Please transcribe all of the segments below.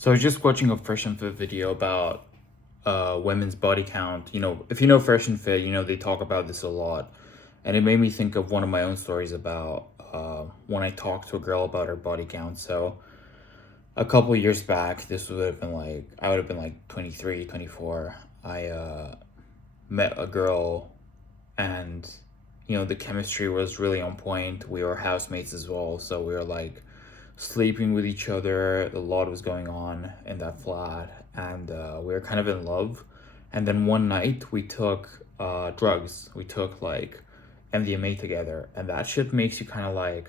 So I was just watching a Fresh and Fit video about women's body count. If you know Fresh and Fit, they talk about this a lot. And it made me think of one of my own stories about when I talked to a girl about her body count. So a couple years back, this would have been like, I would have been like 23, 24. I met a girl and, the chemistry was really on point. We were housemates as well. So we were like, sleeping with each other. A lot was going on in that flat, and we were kind of in love. And then one night we took drugs. We took like MDMA together, and that shit makes you kind of like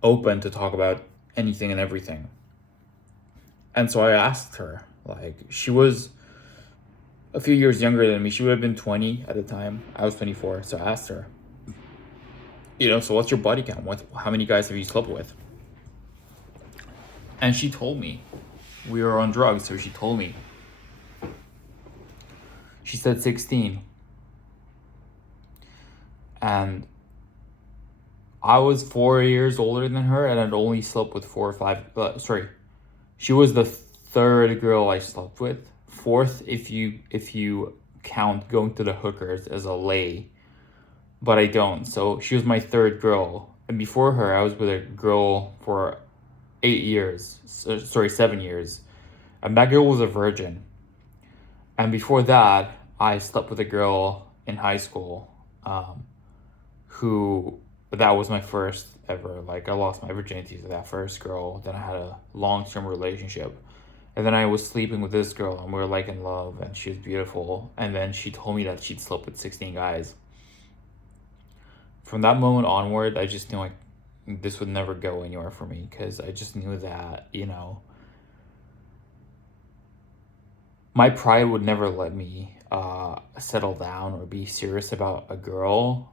open to talk about anything and everything. And so I asked her, like, she was a few years younger than me. She would have been 20 at the time. I was 24. So I asked her, so what's your body count? How many guys have you slept with? And she told me. We were on drugs, so she told me. She said 16. And I was 4 years older than her, and I'd only slept with 4 or 5. She was the third girl I slept with. Fourth, if you count going to the hookers as a lay, but I don't. So she was my third girl, and before her, I was with a girl for 8 years. 7 years, and that girl was a virgin. And before that, I slept with a girl in high school, who that was my first ever. Like, I lost my virginity to that first girl. Then I had a long-term relationship. And then I was sleeping with this girl, and we were like in love, and she was beautiful. And then she told me that she'd slept with 16 guys. From that moment onward, I just knew like this would never go anywhere for me, because I just knew that, my pride would never let me settle down or be serious about a girl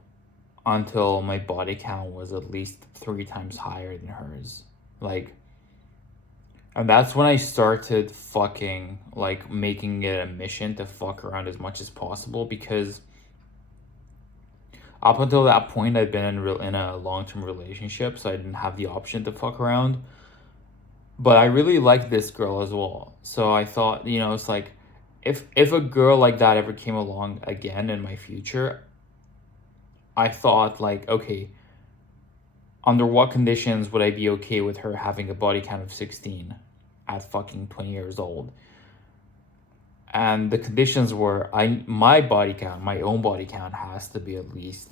until my body count was at least 3 times higher than hers. Like, and that's when I started fucking, like, making it a mission to fuck around as much as possible, because up until that point, I'd been in a long-term relationship, so I didn't have the option to fuck around. But I really liked this girl as well. So I thought, it's like, if a girl like that ever came along again in my future, I thought, like, okay, under what conditions would I be okay with her having a body count of 16 at fucking 20 years old? And the conditions were, my own body count has to be at least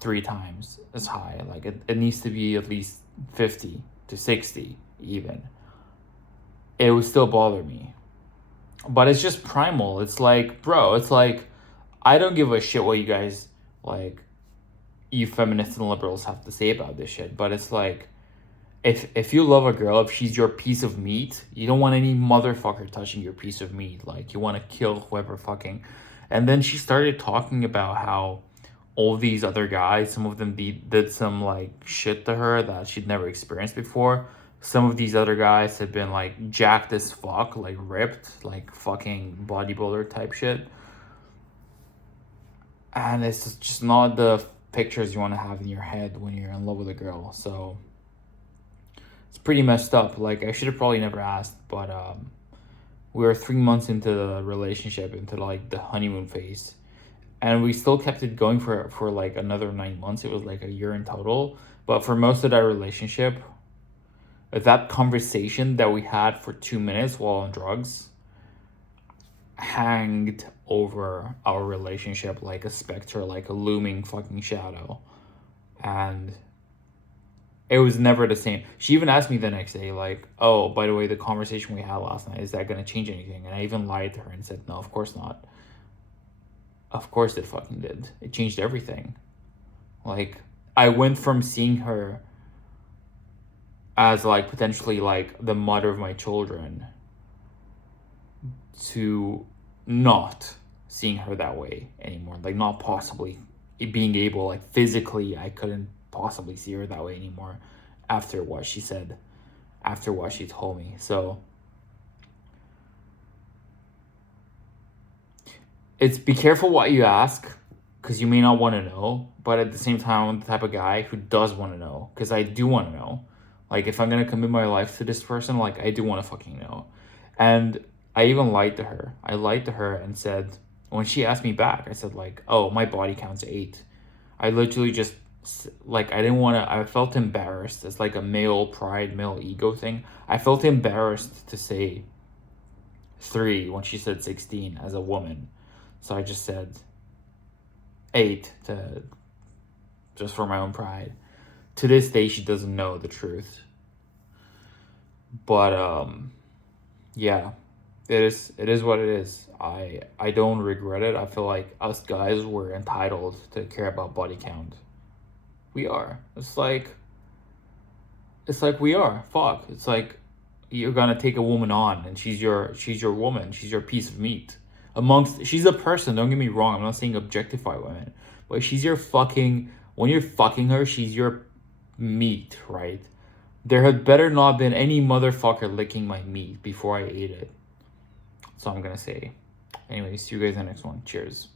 3 times as high. Like, it needs to be at least 50 to 60 even. It would still bother me. But it's just primal. It's like, bro, it's like, I don't give a shit what you guys, like, you feminists and liberals have to say about this shit. But it's like, if you love a girl, if she's your piece of meat, you don't want any motherfucker touching your piece of meat. Like, you want to kill whoever fucking. And then she started talking about how all these other guys, some of them did some, like, shit to her that she'd never experienced before. Some of these other guys had been, like, jacked as fuck, like, ripped, like, fucking bodybuilder type shit. And it's just not the pictures you want to have in your head when you're in love with a girl. So it's pretty messed up. Like, I should have probably never asked, but we were 3 months into the relationship, into like the honeymoon phase, and we still kept it going for like another 9 months. It was like a year in total. But for most of that relationship, that conversation that we had for 2 minutes while on drugs hanged over our relationship like a specter, like a looming fucking shadow. And it was never the same. She even asked me the next day, like, oh, by the way, the conversation we had last night, is that going to change anything? And I even lied to her and said, no, of course not. Of course it fucking did. It changed everything. Like, I went from seeing her as, like, potentially, like, the mother of my children to not seeing her that way anymore. Like, not possibly being able, like, physically, I couldn't possibly see her that way anymore after what she said, after what she told me. So it's be careful what you ask, because you may not want to know, but at the same time, I'm the type of guy who does want to know, because I do want to know. Like, if I'm gonna commit my life to this person, like, I do want to fucking know. And I even lied to her. I lied to her and said, when she asked me back, I said, like, oh, my body count's 8. I literally just, like, I didn't want to, I felt embarrassed. It's like a male pride, male ego thing. I felt embarrassed to say 3 when she said 16 as a woman. So I just said 8 to, just for my own pride. To this day, she doesn't know the truth. But yeah, it is what it is. I don't regret it. I feel like us guys were entitled to care about body count. We are. It's like we are. Fuck. It's like you're gonna take a woman on and she's your woman. She's your piece of meat. She's a person, don't get me wrong. I'm not saying objectify women. But she's your fucking, when you're fucking her, she's your meat, right? There had better not been any motherfucker licking my meat before I ate it. So I'm gonna say. Anyways, see you guys in the next one. Cheers.